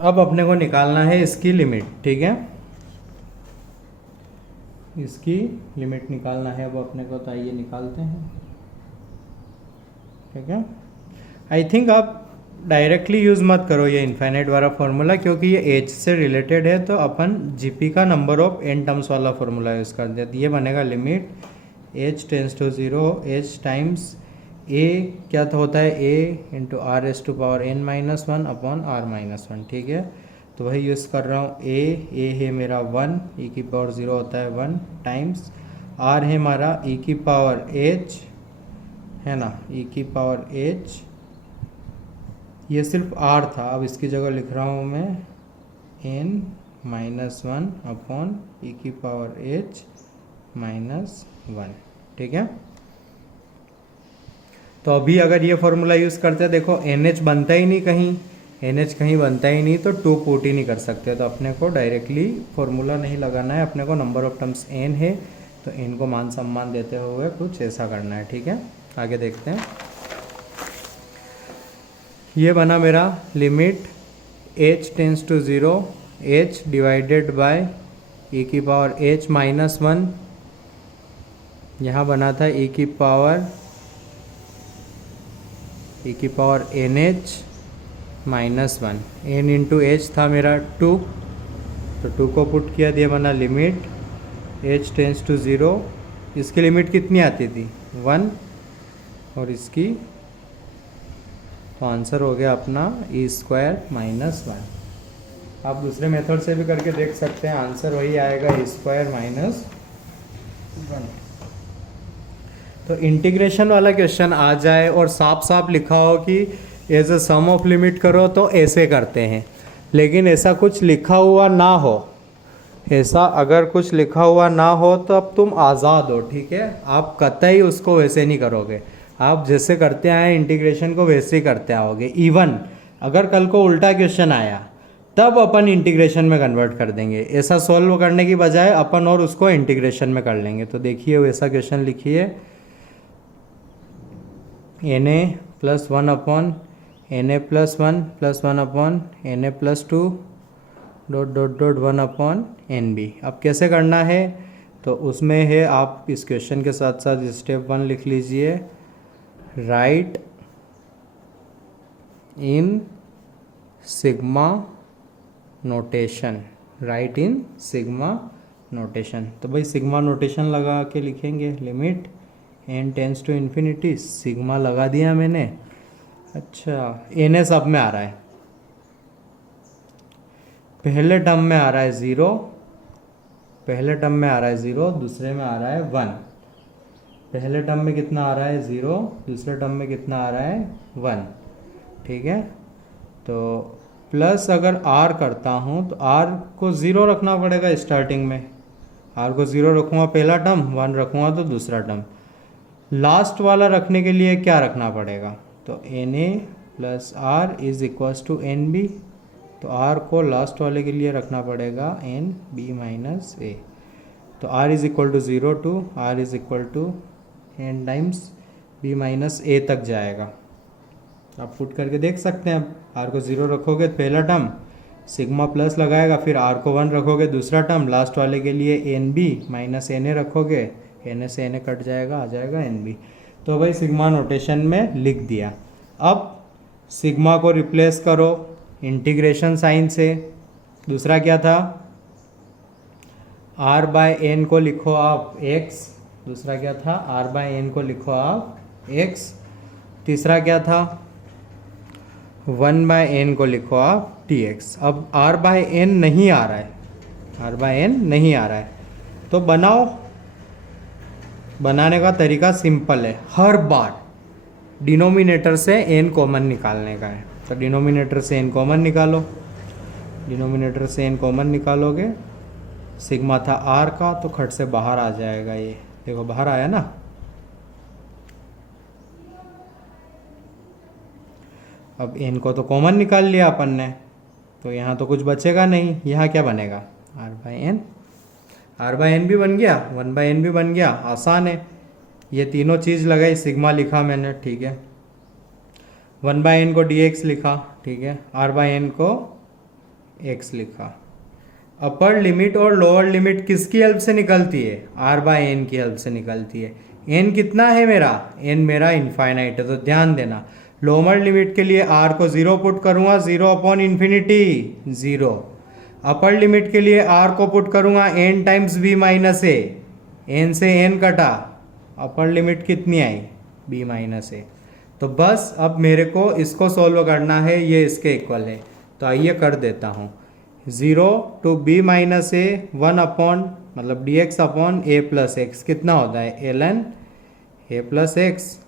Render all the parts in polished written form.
अब अपने को निकालना है इसकी लिमिट, ठीक है, इसकी लिमिट निकालना है अब अपने को, तो आइए निकालते हैं। ठीक है, आई थिंक आप डायरेक्टली यूज़ मत करो ये इन्फाइनाइट वाला फॉर्मूला, क्योंकि ये एच से रिलेटेड है, तो अपन जीपी का नंबर ऑफ एन टर्म्स वाला फॉर्मूला यूज़ कर देते। ये बनेगा limit h tends to 0 h times a, क्या तो होता है a into r s to power n minus one upon r minus one. ठीक है, तो वही यूज़ कर रहा हूँ। ए है मेरा 1, ई की पावर 0 होता है 1 टाइम्स आर है हमारा ई की पावर एच, है ना, ई की पावर एच, ये सिर्फ आर था, अब इसकी जगह लिख रहा हूँ मैं एन माइनस वन अपॉन ई की पावर एच माइनस वन। ठीक है, तो अभी अगर ये फॉर्मूला यूज़ करते हैं, देखो एन एच बनता ही नहीं कहीं, एन एच कहीं बनता ही नहीं, तो 2 पुट ही नहीं कर सकते, तो अपने को डायरेक्टली फॉर्मूला नहीं लगाना है, अपने को नंबर ऑफ टर्म्स एन है, तो एन को मान सम्मान देते हुए कुछ ऐसा करना है। ठीक है, आगे देखते हैं। ये बना मेरा limit h tends to 0 h divided by e की पावर h माइनस वन, यहाँ बना था e की power n h minus one, n into h था मेरा 2, तो 2 को पुट किया, दिया बना लिमिट h टेंस टू 0, इसकी लिमिट कितनी आती थी 1, और इसकी, तो आंसर हो गया अपना ई स्क्वायर माइनस वन। आप दूसरे मेथड से भी करके देख सकते हैं, आंसर वही आएगा ई स्क्वायर माइनस वन। तो इंटीग्रेशन वाला क्वेश्चन आ जाए और साफ साफ लिखा हो कि as a sum of limit करो, तो ऐसे करते हैं, लेकिन ऐसा कुछ लिखा हुआ ना हो, ऐसा अगर कुछ लिखा हुआ ना हो तो अब तुम आज़ाद हो। ठीक है, आप कतई उसको वैसे नहीं करोगे, आप जैसे करते आए इंटीग्रेशन को वैसे ही करते आओगे। इवन अगर कल को उल्टा क्वेश्चन आया तब अपन इंटीग्रेशन में कन्वर्ट कर देंगे, ऐसा सॉल्व करने की बजाय अपन और उसको इंटीग्रेशन में कर लेंगे। तो देखिए वैसा क्वेश्चन लिखिए, n a plus one upon n a plus one upon n a plus two dot dot dot one upon n b. अब कैसे करना है, तो उसमें है, आप इस क्वेश्चन के साथ साथ स्टेप 1 लिख लीजिए, write in sigma notation, write in sigma notation. तो भाई सिग्मा नोटेशन लगा के लिखेंगे, limit n tends to infinity, sigma लगा दिया मैंने। अच्छा, एन ए सब में आ रहा है, पहले टर्म में आ रहा है 0, पहले टर्म में आ रहा है 0, दूसरे में आ रहा है 1। पहले टर्म में कितना आ रहा है 0, दूसरे टर्म में कितना आ रहा है 1। ठीक है, तो प्लस अगर r करता हूँ तो r को 0 रखना पड़ेगा स्टार्टिंग में, r को 0 रखूँगा पहला टर्म, 1 रखूँगा तो दूसरा टर्म। लास्ट वाला रखने के लिए क्या रखना पड़ेगा, तो n a plus r is equals to n b, तो r को लास्ट वाले के लिए रखना पड़ेगा एन बी माइनस ए, तो r is equal to 0 to r is equal to n times b minus a तक जाएगा। आप पुट करके देख सकते हैं, r को 0 रखोगे पहला टर्म, सिग्मा प्लस लगाएगा, फिर r को 1 रखोगे दूसरा टर्म, लास्ट वाले के लिए n b minus n a रखोगे, एन ए से एन ए कट जाएगा, आ जाएगा एन बी। तो भाई सिग्मा नोटेशन में लिख दिया। अब सिग्मा को रिप्लेस करो इंटीग्रेशन साइन से, दूसरा क्या था, r बाय एन को लिखो आप x, दूसरा क्या था r बाय एन को लिखो आप x, तीसरा क्या था 1 बाय एन को लिखो आप dx। अब r बाय एन नहीं आ रहा है, r बाय एन नहीं आ रहा है, तो बनाओ। बनाने का तरीका सिंपल है, हर बार डिनोमिनेटर से n कॉमन निकालने का है, तो डिनोमिनेटर से n कॉमन निकालो, डिनोमिनेटर से n कॉमन निकालोगे, सिग्मा था r का तो खट से बाहर आ जाएगा, ये देखो बाहर आया ना। अब n को तो कॉमन निकाल लिया अपन ने, तो यहाँ तो कुछ बचेगा नहीं, यहाँ क्या बनेगा r by n, r by n भी बन गया, 1 बाई एन भी बन गया, आसान है। ये तीनों चीज़ लगाई, सिग्मा लिखा मैंने, ठीक है, 1 बाई एन को dx लिखा, ठीक है, r बाई एन को एक्स लिखा। अपर लिमिट और लोअर लिमिट किसकी हेल्प से निकलती है? आर बाय एन की हेल्प से निकलती है। एन कितना है मेरा? एन मेरा इनफाइनाइट है, तो ध्यान देना लोअर लिमिट के लिए आर को 0 पुट करूंगा, 0 अपॉन इन्फिनिटी 0। अपर लिमिट के लिए आर को पुट करूंगा एन टाइम्स बी माइनस ए, एन से एन कटा, अपर लिमिट कितनी आई? B minus a. तो बस अब मेरे को इसको सोल्व करना है, ये इसके इक्वल है, तो आइए कर देता हूँ। 0 to b minus a 1 upon मतलब d x upon a plus x कितना होता है? L n a plus x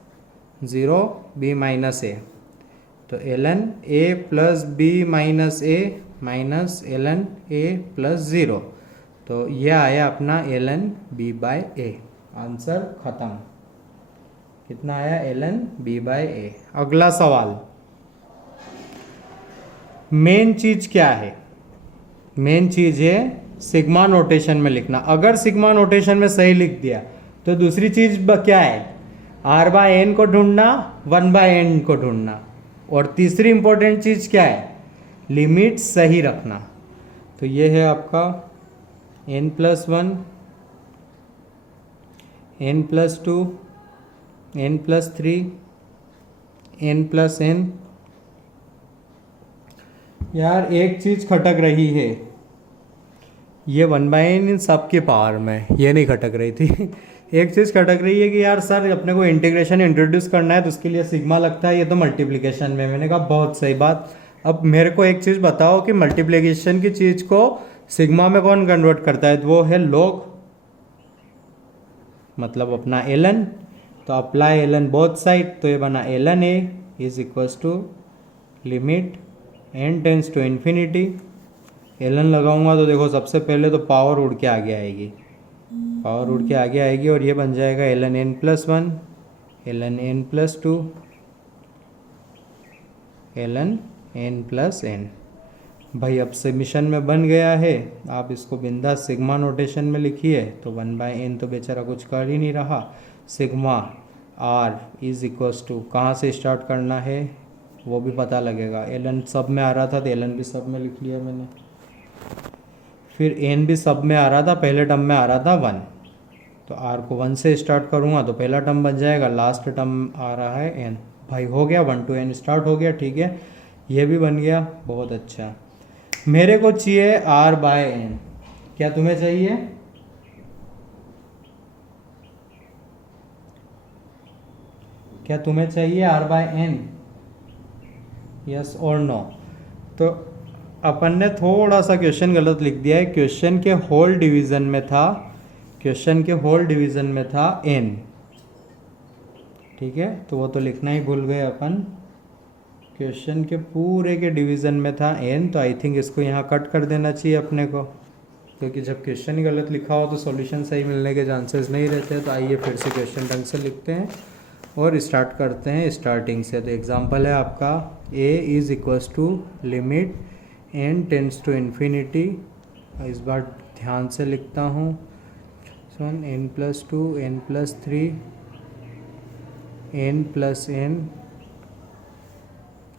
0 b minus a, तो l n a plus b minus a minus l n a plus 0, तो ये आया अपना l n b by a. Answer खत्म। कितना आया? L n b by a. अगला सवाल, मेन चीज क्या है? मेन चीज है सिग्मा नोटेशन में लिखना। अगर सिग्मा नोटेशन में सही लिख दिया तो दूसरी चीज क्या है? आर बाय एन को ढूंढना, 1 बाय एन को ढूंढना, और तीसरी इंपॉर्टेंट चीज क्या है? लिमिट सही रखना। तो ये है आपका n plus 1, n plus 2, n plus 3, n plus n। यार एक चीज खटक रही है, ये 1 बाय एन इन सब के पावर में, ये नहीं खटक रही थी। एक चीज़ खटक रही है कि यार सर अपने को इंटीग्रेशन इंट्रोड्यूस करना है तो उसके लिए सिग्मा लगता है, ये तो मल्टीप्लिकेशन में। मैंने कहा बहुत सही बात। अब मेरे को एक चीज़ बताओ कि मल्टीप्लिकेशन की चीज़ को सिग्मा में कौन कन्वर्ट करता है? तो वो है लॉग, मतलब अपना एल एन। तो apply l n both side, तो ये बना l n a is equals to limit n tends to infinity. L n लगाऊंगा तो देखो सबसे पहले तो पावर उड़ के आगे आएगी, पावर उड़ के आगे आएगी और ये बन जाएगा l n n plus 1, l n n plus 2, l n n plus n. भाई अब सबमिशन में बन गया है, आप इसको बिंदास सिग्मा नोटेशन में लिखिए। तो 1 बाय एन तो बेचारा कुछ कर ही नहीं रहा। Sigma r is equals to, कहाँ से स्टार्ट करना है वो भी पता लगेगा। एल एन सब में आ रहा था तो एल एन भी सब में लिख लिया मैंने, फिर एन भी सब में आ रहा था, पहले टर्म में आ रहा था 1, तो आर को 1 से स्टार्ट करूँगा तो पहला टर्म बन जाएगा, लास्ट टर्म आ रहा है एन। भाई हो गया, 1 to n स्टार्ट हो गया, ठीक है, ये भी बन गया, बहुत अच्छा। मेरे को चाहिए आर बाय एन, क्या तुम्हें चाहिए? क्या तुम्हें चाहिए आर बाय एन? यस और नो? तो अपन ने थोड़ा सा क्वेश्चन गलत लिख दिया है। क्वेश्चन के होल डिवीजन में था, क्वेश्चन के होल डिवीजन में था n, ठीक है, तो वो तो लिखना ही भूल गए अपन। क्वेश्चन के पूरे के डिवीजन में था n, तो आई थिंक इसको यहाँ कट कर देना चाहिए अपने को, क्योंकि जब क्वेश्चन ही गलत लिखा हो तो सॉल्यूशन सही मिलने के चांसेस नहीं रहते। तो आइए फिर से क्वेश्चन ढंग से लिखते हैं और स्टार्ट करते हैं स्टार्टिंग से। तो एग्जांपल है आपका a is equals to limit n tends to infinity, इस बार ध्यान से लिखता हूँ, n plus 2, n plus 3, n plus n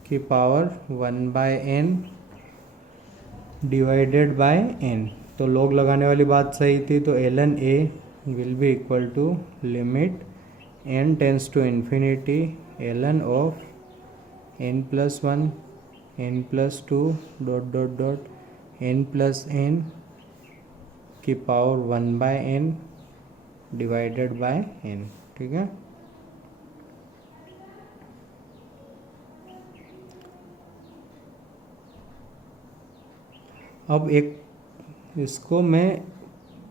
की power 1 by n divided by n। तो लॉग लगाने वाली बात सही थी, तो l n a will be equal to limit n tends to infinity l n of n plus 1, n plus 2 dot dot dot n plus n की power 1 by n divided by n, ठीक है। अब एक इसको मैं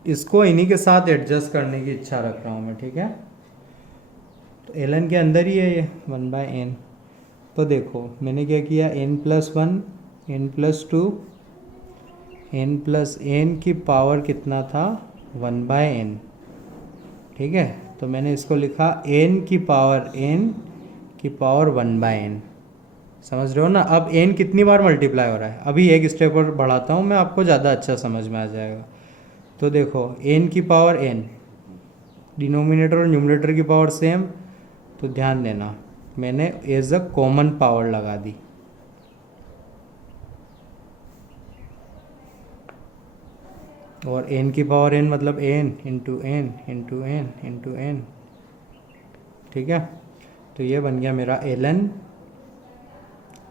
इसको इन्हीं के साथ एडजस्ट करने की इच्छा रख रहा हूँ मैं, ठीक है। तो एल एन के अंदर ही है ये 1 बाय n। तो देखो मैंने क्या किया, n plus 1, n plus 2, n plus n की पावर कितना था 1 बाय n, ठीक है। तो मैंने इसको लिखा n की पावर n की पावर 1 बाय n, समझ रहे हो ना। अब n कितनी बार मल्टीप्लाई हो रहा है, अभी एक स्टेप और बढ़ाता हूँ मैं, आपको ज़्यादा अच्छा समझ में आ जाएगा। तो देखो n की पावर n, डिनोमिनेटर और न्यूमरेटर की पावर सेम, तो ध्यान देना मैंने एज अ कॉमन पावर लगा दी। और एन की पावर एन मतलब n into n into n into n, ठीक है। तो ये बन गया मेरा L N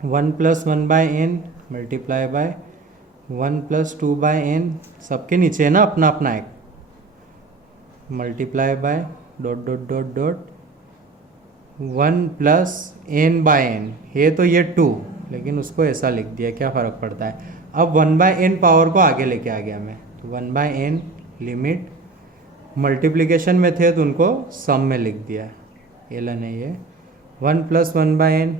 1 + 1/n multiply by 1 + 2/n, सबके नीचे है ना अपना अपना एक, multiply by dot dot dot dot 1 + n/n, है तो ये 2, लेकिन उसको ऐसा लिख दिया, क्या फ़र्क पड़ता है। अब 1/n पावर को आगे लेके आ गया मैं, तो 1/n लिमिट, मल्टीप्लिकेशन में थे तो उनको सम में लिख दिया, ln है ये 1 + 1/n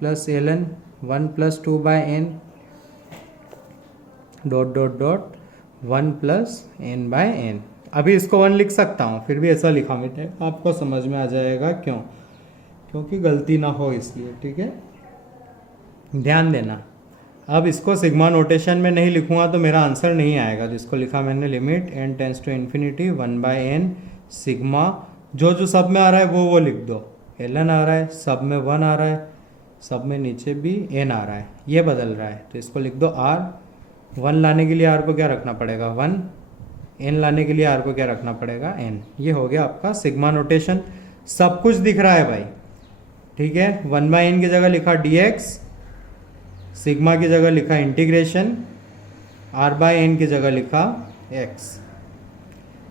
plus ln 1 + 2/n dot dot dot 1 + n/n। अभी इसको 1 लिख सकता हूँ, फिर भी ऐसा लिखा मैंने, आपको समझ में आ जाएगा क्यों, क्योंकि गलती ना हो इसलिए, ठीक है। ध्यान देना, अब इसको सिग्मा नोटेशन में नहीं लिखूंगा तो मेरा आंसर नहीं आएगा। जिसको लिखा मैंने limit n tends to infinity 1/n sigma, जो सब में आ रहा है वो लिख दो, ln आ रहा है, सब में 1 आ रहा है, सब में नीचे भी n आ रहा है, ये बदल रहा है, तो इसको लिख दो r। 1 लाने के लिए r को क्या रखना पड़ेगा 1, n लाने के लिए r को क्या रखना पड़ेगा n। ये हो गया आपका सिग्मा नोटेशन, सब कुछ दिख रहा है भाई, ठीक है। 1/n की जगह लिखा dx, सिग्मा की जगह लिखा इंटीग्रेशन, r/n की जगह लिखा x।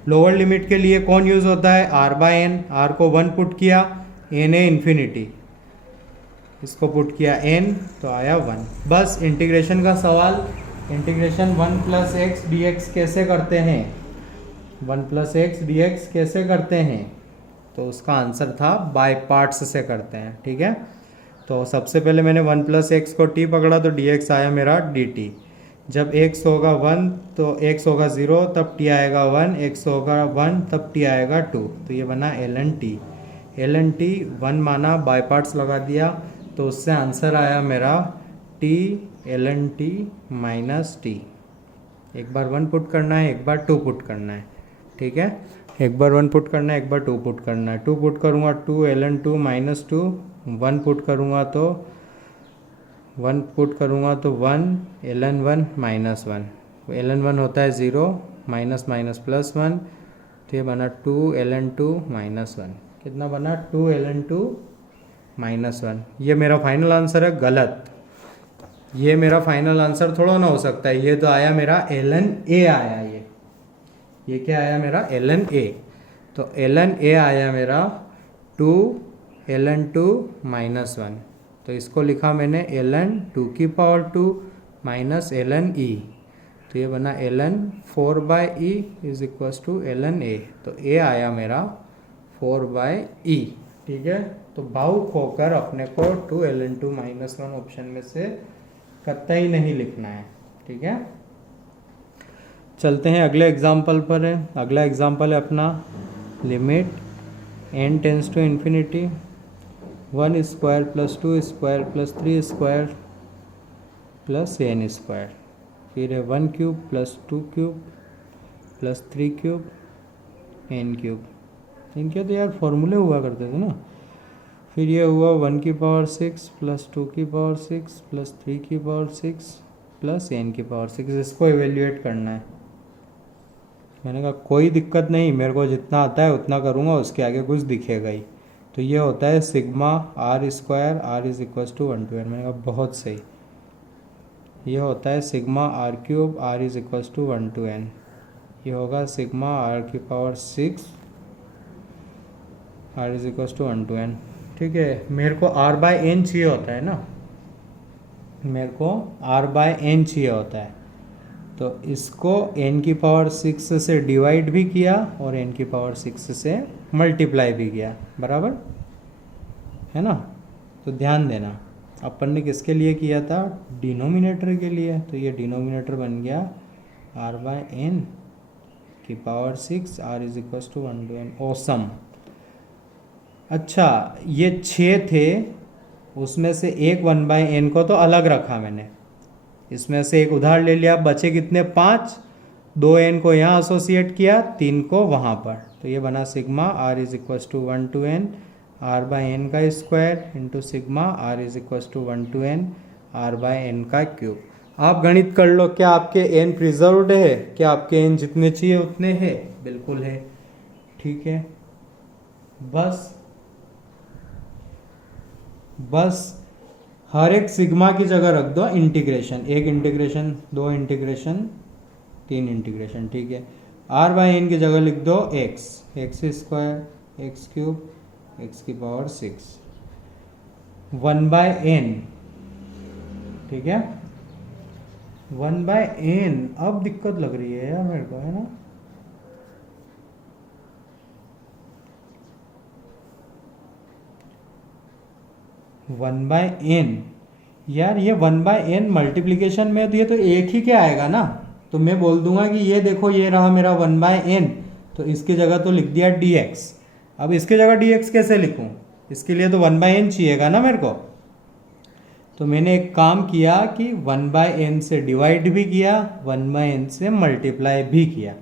लोअर लिमिट के लिए कौन यूज होता है r/n, r को 1 पुट किया, n है इन्फिनिटी, इसको पुट किया n तो आया 1। बस इंटीग्रेशन का सवाल, इंटीग्रेशन 1 + x dx कैसे करते हैं, 1 + x dx कैसे करते हैं, तो उसका आंसर था बाय पार्ट्स से करते हैं, ठीक है। तो सबसे पहले मैंने 1 + x को t पकड़ा तो dx आया मेरा dt, जब x होगा 1 तो x होगा 0 तब t आएगा 1, x होगा 1 तब t आएगा 2, तो ये बना ln t। ln t 1 माना, बाय पार्ट्स लगा दिया, तो उससे आंसर आया मेरा t ln t - t। एक बार 1 पुट करना है, एक बार 2 पुट करना है, ठीक है। एक बार 1 पुट करना है, एक बार 2 पुट करना है। 2 पुट करूँगा 2 ln 2 - 2, 1 पुट करूँगा तो 1 पुट करूँगा तो 1 ln 1 - 1, ln 1 होता है 0, माइनस माइनस प्लस 1, तो ये बना 2 ln 2 - 1, कितना बना 2 ln 2 - 1। ये मेरा फाइनल आंसर है, गलत, ये मेरा फाइनल आंसर थोड़ा ना हो सकता है, ये तो आया मेरा ln a आया, ये क्या आया मेरा ln a, तो ln a आया मेरा 2 ln 2 - 1, तो इसको लिखा मैंने ln 2 की पावर 2 माइनस ln e, तो ये बना ln 4/e = ln a, तो a आया मेरा 4/e, ठीक है। तो भावुक होकर अपने को 2 ln 2 - 1 ऑप्शन में से कतई नहीं लिखना है, ठीक है। चलते हैं अगले एग्जाम्पल पर है। अगला एग्जाम्पल है अपना limit n tends to infinity 1² + 2² + 3² plus n², फिर है 1³ + 2³ + 3³ n³, इनके तो यार फॉर्मूले हुआ करते थे ना। फिर ये हुआ 1⁶ + 2⁶ + 3⁶ प्लस n⁶, इसको इवेल्युएट करना है। मैंने कहा कोई दिक्कत नहीं, मेरे को जितना आता है उतना करूँगा, उसके आगे कुछ दिखेगा ही। तो ये होता है sigma r² r = 1 to n, मैंने कहा बहुत सही। ये होता है sigma r³ r = 1 to n, ये होगा sigma r⁶ r = 1 to n, ठीक है। मेरे को r/n चाहिए होता है ना, मेरे को r/n चाहिए होता है, तो इसको n⁶ से डिवाइड भी किया और n⁶ से मल्टीप्लाई भी किया, बराबर है ना। तो ध्यान देना, अपन ने किसके लिए किया था, डिनोमिनेटर के लिए, तो ये डिनोमिनेटर बन गया r/n⁶ r = 1 to n। Awesome. अच्छा, ये 6 थे, उसमें से एक 1/n को तो अलग रखा मैंने, इसमें से एक उधार ले लिया, बचे कितने 5, 2n को यहाँ एसोसिएट किया, 3 को वहाँ पर, तो ये बना sigma r = 1 to n r/n² into sigma r = 1 to n r/n3, आप गणित कर लो, क्या आपके एन प्रिजर्व्ड है, क्या आपके एन जितने चाहिए उतने हैं? बिल्कुल है। ठीक है, बस हर एक सिग्मा की जगह रख दो इंटीग्रेशन, एक इंटीग्रेशन, दो इंटीग्रेशन, तीन इंटीग्रेशन। ठीक है, आर बाई एन की जगह लिख दो x, x square, x cube, x की पावर 6, 1/n। ठीक है, 1/n। अब दिक्कत लग रही है यार मेरे को, है ना? वन बाय एन, यार ये 1/n मल्टीप्लीकेशन में तो ये तो एक ही क्या आएगा ना, तो मैं बोल दूंगा कि ये देखो ये रहा मेरा 1/n, तो इसकी जगह तो लिख दिया dx। अब इसकी जगह dx कैसे लिखूं? इसके लिए तो 1/n चाहिएगा ना मेरे को। तो मैंने एक काम किया कि 1/n से डिवाइड भी किया, 1/n से मल्टीप्लाई भी किया।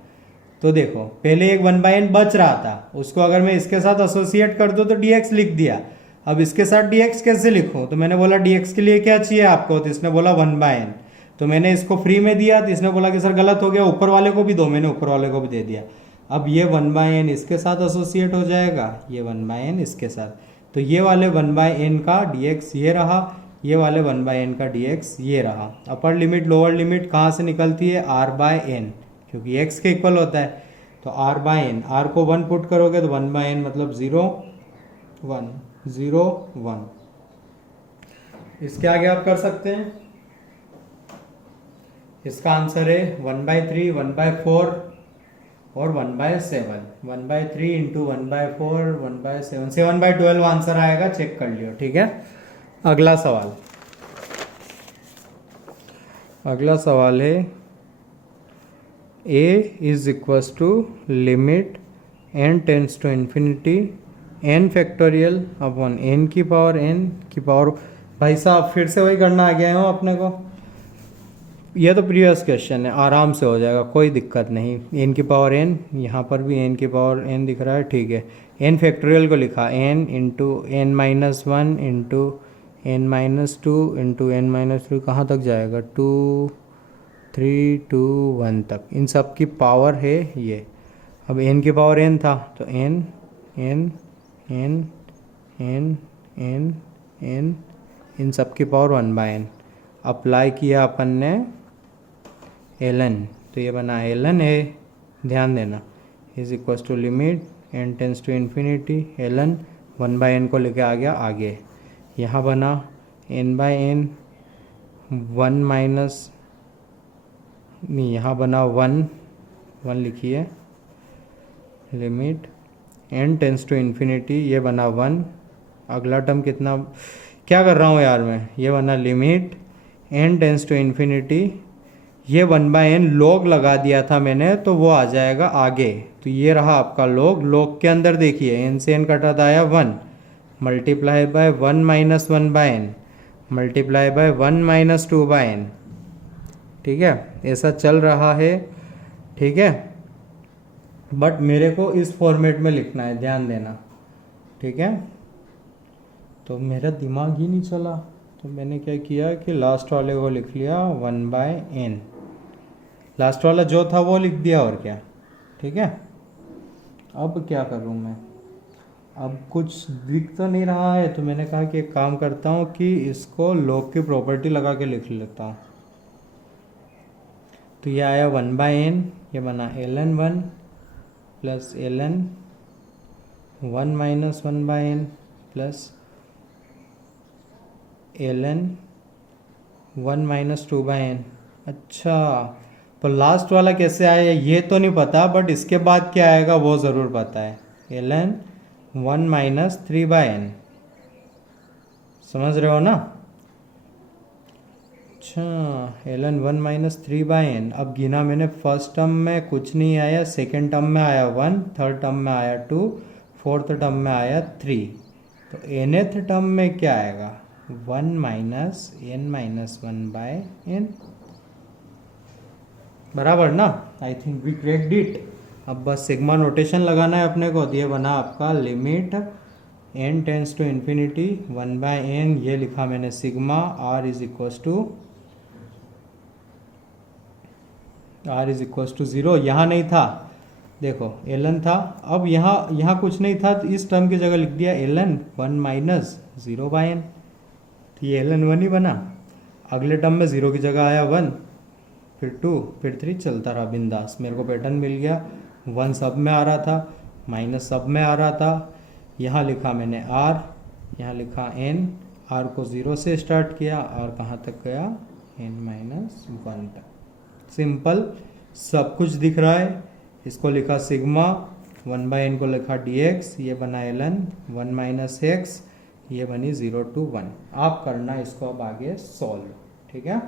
तो देखो पहले एक 1/n बच रहा था, उसको अगर मैं इसके साथ एसोसिएट कर दूं तो dx लिख दिया। अब इसके साथ dx कैसे लिखूं? तो मैंने बोला dx के लिए क्या चाहिए आपको, तो इसने बोला 1/n। तो मैंने इसको फ्री में दिया, तो इसने बोला कि सर गलत हो गया, ऊपर वाले को भी दो, मैंने ऊपर वाले को भी दे दिया। अब ये 1/n इसके साथ एसोसिएट हो जाएगा, ये 1/n इसके साथ, तो ये वाले 1/n का dx ये रहा, ये वाले 1/n का dx ये रहा। अपर लिमिट लोअर लिमिट कहाँ से निकलती है? r/n, क्योंकि x के इक्वल होता है। तो r/n, r को 1 पुट करोगे तो 1/n मतलब 0 1 0 1। इसके आगे आप कर सकते हैं, इसका आंसर है 1/3, 1/4 और 1/7। 1/3 इंटू 1/4, 1/7, 7/12 आंसर आएगा, चेक कर लियो। ठीक है, अगला सवाल है a is equals to limit n tends to infinity n factorial upon n की पावर। भाई साहब फिर से वही करना आ गया हो अपने को, यह तो प्रीवियस क्वेश्चन है, आराम से हो जाएगा, कोई दिक्कत नहीं। n की पावर n, यहाँ पर भी n की पावर n दिख रहा है। ठीक है, n फैक्टोरियल को लिखा n into n-1 into n-2 into n-3, कहाँ तक जाएगा? 2 3 2 1 तक, इन सब की पावर है ये। अब n की पावर n था तो n n n n n n इन सब की पावर 1/n। अप्लाई किया अपन ने ln, तो ये बना ln है, ध्यान देना, is equal to limit n tends to infinity ln 1/n को लेके आ गया आगे। यहाँ बना n/n 1 माइनस, नहीं यहाँ बना 1 लिखिए, limit n tends to infinity, ये बना 1। अगला टर्म कितना, क्या कर रहा हूँ यार मैं, ये बना limit n tends to infinity, ये 1/n log लगा दिया था मैंने, तो वो आ जाएगा आगे। तो ये रहा आपका log के अंदर देखिए n से n कटा था आया 1, multiply by 1 minus 1/n, multiply by 1 minus 2/n। ठीक है, ऐसा चल रहा है। ठीक है, बट मेरे को इस फॉर्मेट में लिखना है, ध्यान देना। ठीक है, तो मेरा दिमाग ही नहीं चला, तो मैंने क्या किया कि लास्ट वाले को लिख लिया 1/n, लास्ट वाला जो था वो लिख दिया, और क्या। ठीक है, अब क्या करूँ मैं, अब कुछ दिख तो नहीं रहा है, तो मैंने कहा कि एक काम करता हूँ कि इसको log की प्रॉपर्टी लगा के लिख लेता हूँ। तो ये आया 1/n, ये बना ln 1 plus ln 1 minus 1/n plus ln 1 minus 2/n। अच्छा, तो लास्ट वाला कैसे आया ये तो नहीं पता, बट इसके बाद क्या आएगा वो ज़रूर पता है, ln 1 माइनस 3/n। समझ रहे हो ना? अच्छा, ln 1 माइनस 3/n। अब गिना मैंने, फर्स्ट टर्म में कुछ नहीं आया, सेकेंड टर्म में आया 1, थर्ड टर्म में आया 2, फोर्थ टर्म में आया 3, तो nth टर्म में क्या आएगा? 1 माइनस n माइनस 1/n, बराबर ना? I think we cracked it. अब बस सिग्मा नोटेशन लगाना है अपने को। ये बना आपका limit n tends to infinity 1/n, ये लिखा मैंने sigma, r is equal to r is equal to 0, यहाँ नहीं था, देखो ln था, अब यहाँ कुछ नहीं था तो इस टर्म की जगह लिख दिया ln 1 माइनस 0/n, तो ये ln 1 ही बना। अगले टर्म में 0 की जगह आया 1, फिर 2, फिर 3, चलता रहा बिंदास। मेरे को पैटर्न मिल गया, 1 सब में आ रहा था, माइनस सब में आ रहा था। यहाँ लिखा मैंने r, यहाँ लिखा n, r को 0 से स्टार्ट किया और कहाँ तक गया, n-1 तक। सिंपल, सब कुछ दिख रहा है। इसको लिखा सिग्मा, 1/n को लिखा dx, ये बना ln 1 माइनस x, ये बनी 0 to 1। आप करना इसको अब आगे सॉल्व, ठीक है,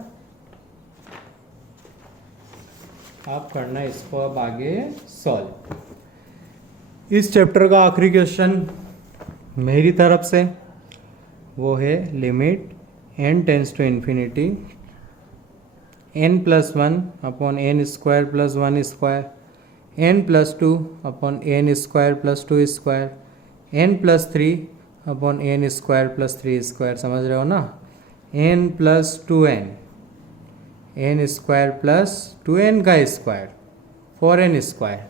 आप करना इसको अब आगे सॉल्व। इस चैप्टर का आखिरी क्वेश्चन मेरी तरफ से वो है limit n tends to infinity n+1 upon n square plus 1 square, n+2 upon n square plus 2 square, n+3 upon n square plus 3 square, समझ रहे हो ना, n+2n, n square plus 2n का स्क्वायर, 4n स्क्वायर,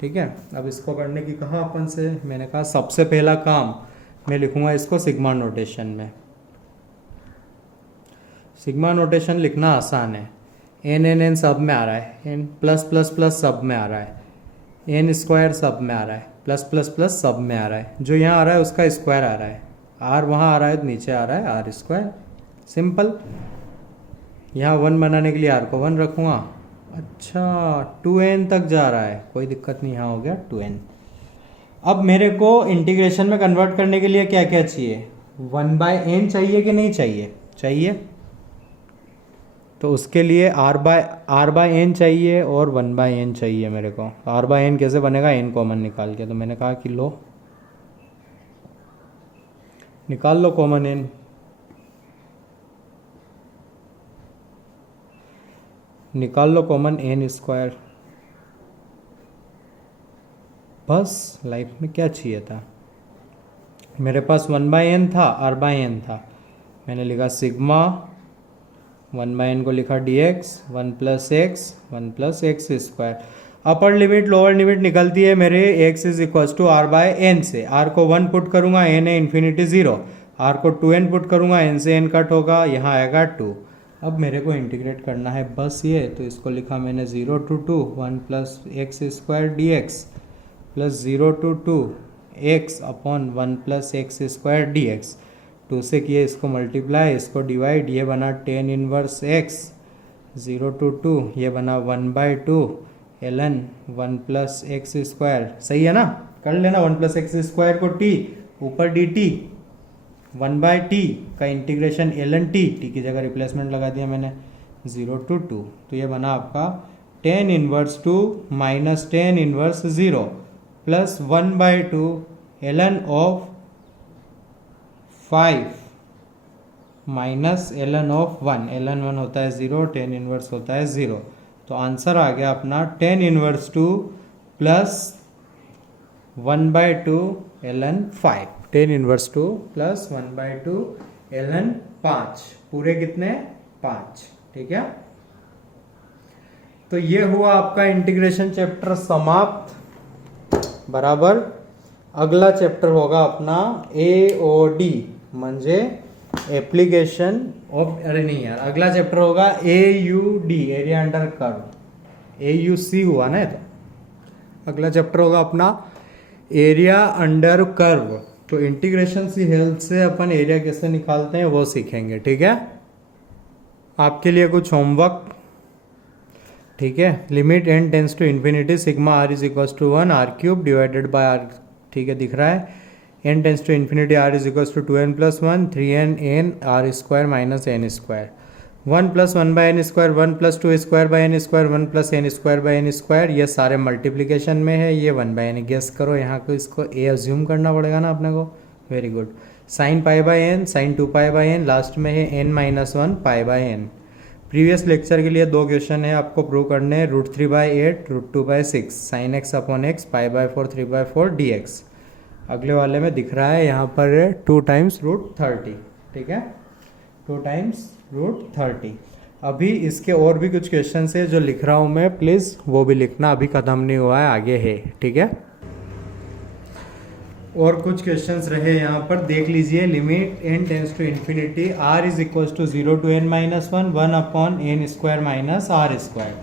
ठीक है। अब इसको करने की कहा अपन से, मैंने कहा सबसे पहला काम मैं लिखूंगा इसको सिग्मा नोटेशन में। सिग्मा नोटेशन लिखना आसान है, n सब में आ रहा है, n प्लस प्लस प्लस सब में आ रहा है, n स्क्वायर सब में आ रहा है, प्लस प्लस प्लस सब में आ रहा है, जो यहाँ आ रहा है उसका स्क्वायर आ रहा है, r वहाँ आ रहा है तो नीचे आ रहा है r स्क्वायर। सिंपल, यहाँ 1 बनाने के लिए r को 1 रखूँगा। अच्छा, 2n तक जा रहा है, कोई दिक्कत नहीं, यहाँ हो गया 2n। अब मेरे को इंटीग्रेशन में कन्वर्ट करने के लिए क्या क्या चाहिए, 1/n चाहिए कि नहीं चाहिए, चाहिए, तो उसके लिए r/n चाहिए और 1/n चाहिए मेरे को। r/n कैसे बनेगा, n कॉमन निकाल के, तो मैंने कहा कि लो निकाल लो कॉमन n, निकाल लो कॉमन n स्क्वायर। बस लाइफ में क्या चाहिए था, मेरे पास 1/n था, r/n था, मैंने लिखा सिग्मा, 1/n को लिखा dx, 1 plus x, 1 plus x square. Upper limit lower limit निकलती है मेरे x is equal to r/n से, r को 1 पुट करूंगा, n है इन्फिनिटी 0, r को 2n पुट करूंगा, n से n कट होगा, यहाँ आएगा 2। अब मेरे को इंटीग्रेट करना है बस ये, तो इसको लिखा मैंने 0 to 2, 1 plus x square dx plus 0 to 2 x upon 1 plus x square dx। 2 से किए इसको मल्टीप्लाई, इसको डिवाइड, ये बना tan इनवर्स x, 0 to 2, ये बना 1/2 ln 1 प्लस एक्स स्क्वायर। सही है ना, कर लेना, 1 प्लस एक्स स्क्वायर को t ऊपर dt, 1/t का इंटीग्रेशन ln t की जगह रिप्लेसमेंट लगा दिया मैंने, 0 to 2, तो ये बना आपका tan inverse 2 minus tan inverse 0 plus 1/2 ln of 5 minus ln of 1, ln 1 होता है 0, tan इनवर्स होता है 0, तो आंसर आ गया अपना tan inverse 2 plus 1/2 ln 5, tan inverse 2 plus 1/2 ln 5, पूरे कितने 5, ठीक है। तो ये हुआ आपका इंटीग्रेशन चैप्टर समाप्त, बराबर। अगला चैप्टर होगा अपना AOD, म्हणजे एप्लीकेशन ऑफ, अरे नहीं यार, अगला चैप्टर होगा AUD, area under curve. AUC हुआ ना, तो अगला चैप्टर होगा अपना एरिया अंडर कर्व। तो इंटीग्रेशन की हेल्प से अपन एरिया कैसे निकालते हैं वो सीखेंगे, ठीक है। आपके लिए कुछ होमवर्क, ठीक है। Limit n tends to infinity sigma r is equal to 1 r³ divided by r, ठीक है, दिख रहा है। n tends to infinity r is equal to 2n plus 1, 3n n r square minus n square, 1 plus 1/n square, 1 plus 2 square by n square, 1 plus n square by n square, ये सारे multiplication में है, ये 1/n। Guess करो यहाँ को, इसको a assume करना पड़ेगा ना अपने को, very good. Sine pi by n, sine 2 pi n, last में है n-1 pi by n। Previous lecture के लिए 2 क्वेश्चन है आपको प्रूव करने हैं, √3/8, √2/6, sign x upon x, π/4 3/4 dx। अगले वाले में दिख रहा है यहाँ पर 2 टाइम्स √30, ठीक है, 2 टाइम्स √30। अभी इसके और भी कुछ क्वेश्चन है जो लिख रहा हूँ मैं, प्लीज़ वो भी लिखना, अभी ख़त्म नहीं हुआ है, आगे है, ठीक है। और कुछ क्वेश्चंस रहे यहाँ पर, देख लीजिए। Limit n tends to infinity r is equal to 0 to n minus 1 upon n square minus r square.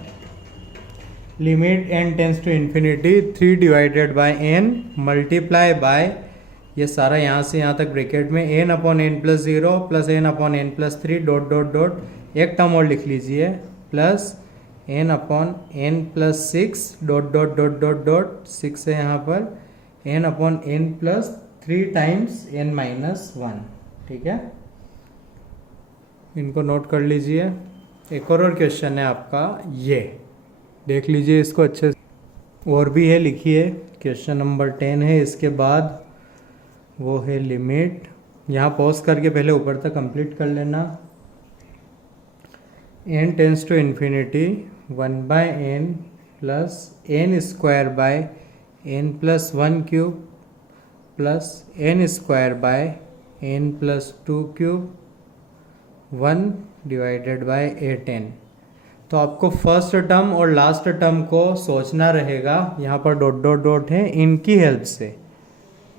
Limit n tends to infinity 3 divided by n multiply by, ये सारा यहाँ से यहाँ तक ब्रैकेट में n upon n plus 0 plus n upon n plus 3 dot dot dot, एक term और लिख लीजिए, plus n upon n plus 6 dot dot dot dot dot, 6 है यहाँ पर, n upon n plus 3 times n minus 1, ठीक है। इनको नोट कर लीजिए। एक और क्वेश्चन है आपका, ये देख लीजिए इसको अच्छे से, और भी है, लिखिए। क्वेश्चन नंबर 10 है, इसके बाद वो है लिमिट, यहाँ पॉज करके पहले ऊपर तक कंप्लीट कर लेना। n tends to infinity 1 by n plus n square by n plus 1 cube plus n square by n plus 2 cube 1 divided by 8n। तो आपको फर्स्ट टर्म और लास्ट टर्म को सोचना रहेगा, यहाँ पर डॉट डॉट डॉट है, इनकी हेल्प से,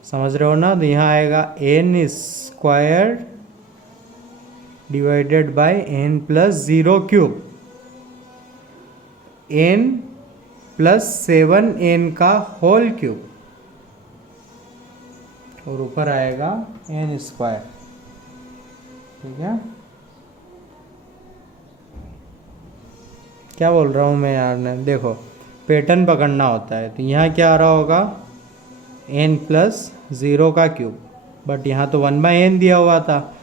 समझ रहे हो ना। तो यहाँ आएगा n square divided by n plus 0 cube, n plus 7n का होल क्यूब, और ऊपर आएगा n स्क्वायर, ठीक है। क्या बोल रहा हूँ मैं यार ने, देखो पैटर्न पकड़ना होता है। तो यहाँ क्या आ रहा होगा, n प्लस 0 का क्यूब, बट यहाँ तो 1 बाय n दिया हुआ था।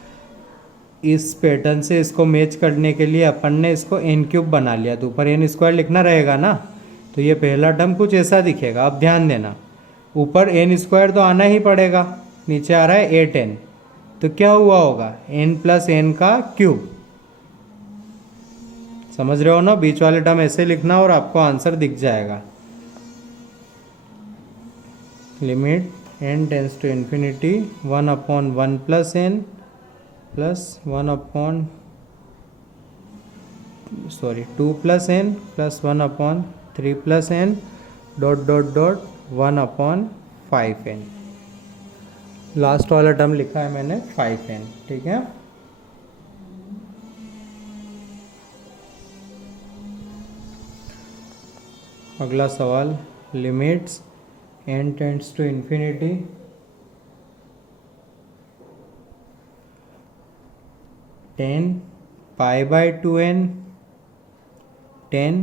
इस पैटर्न से इसको मैच करने के लिए अपन ने इसको n क्यूब बना लिया, तो ऊपर n स्क्वायर लिखना रहेगा ना। तो ये पहला टर्म कुछ ऐसा दिखेगा। अब ध्यान देना, ऊपर n स्क्वायर तो आना ही पड़ेगा, नीचे आ रहा है 8n, तो क्या हुआ होगा, n प्लस n का क्यूब। समझ रहे हो ना, बीच वाले टर्म ऐसे लिखना और आपको आंसर दिख जाएगा। Limit n tends to infinity 1 upon 1 plus n plus 1 upon 2 plus n plus 1 upon 3 plus n dot dot dot 1 upon 5n। Last वाला टर्म लिखा है मैंने 5n, ठीक है। अगला सवाल, limits n tends to infinity 10 pi by 2n, 10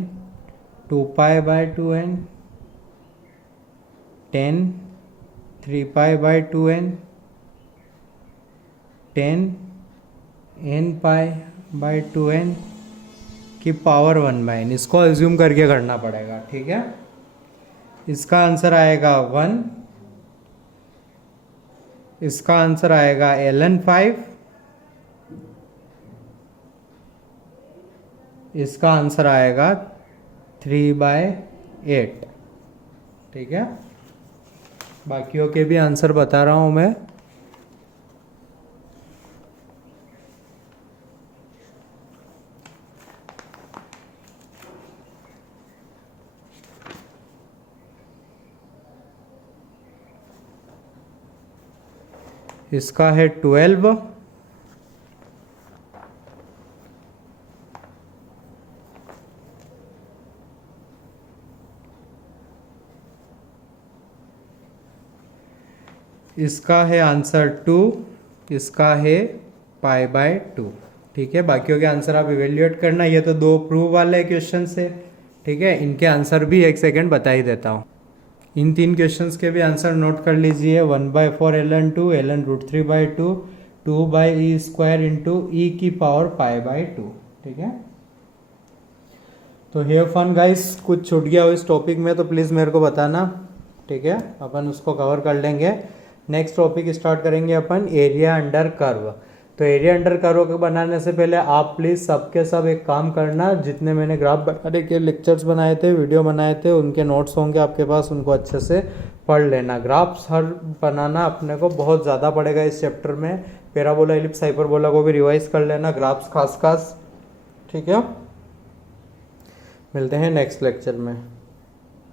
2 pi by 2n, 10 3 pi by 2n, 10 n pi by 2n की power 1 by n। इसको एज्यूम करके करना पड़ेगा, ठीक है। इसका आंसर आएगा 1, इसका आंसर आएगा ln 5, इसका आंसर आएगा 3 बाय 8, ठीक है। बाकियों के भी आंसर बता रहा हूं मैं। इसका है 12, इसका है आंसर 2, इसका है पाई बाय 2, ठीक है। बाकियों के आंसर आप इवेल्युएट करना। ये तो 2 प्रूव वाले क्वेश्चन है, ठीक है। इनके आंसर भी एक सेकेंड बता ही देता हूँ। इन 3 क्वेश्चंस के भी आंसर नोट कर लीजिए। 1/4 ln 2 ln √3/2 2 by e square into e की पावर पाई बाय 2, ठीक है। तो हैव फन गाइस। कुछ छूट गया हो इस टॉपिक में तो प्लीज़ मेरे को बताना, ठीक है। अपन उसको कवर कर लेंगे। नेक्स्ट टॉपिक स्टार्ट करेंगे अपन एरिया अंडर कर्व। तो एरिया अंडर कर्व को बनाने से पहले आप प्लीज़ सबके सब एक काम करना, जितने मैंने ग्राफ बनाने के लेक्चर्स बनाए थे, वीडियो बनाए थे, उनके नोट्स होंगे आपके पास, उनको अच्छे से पढ़ लेना। ग्राफ्स हर बनाना अपने को बहुत ज़्यादा पड़ेगा इस चैप्टर में। पैराबोला, एलिप्स, हाइपरबोला को भी रिवाइज कर लेना, ग्राफ्स खास ठीक है, मिलते हैं नेक्स्ट लेक्चर में।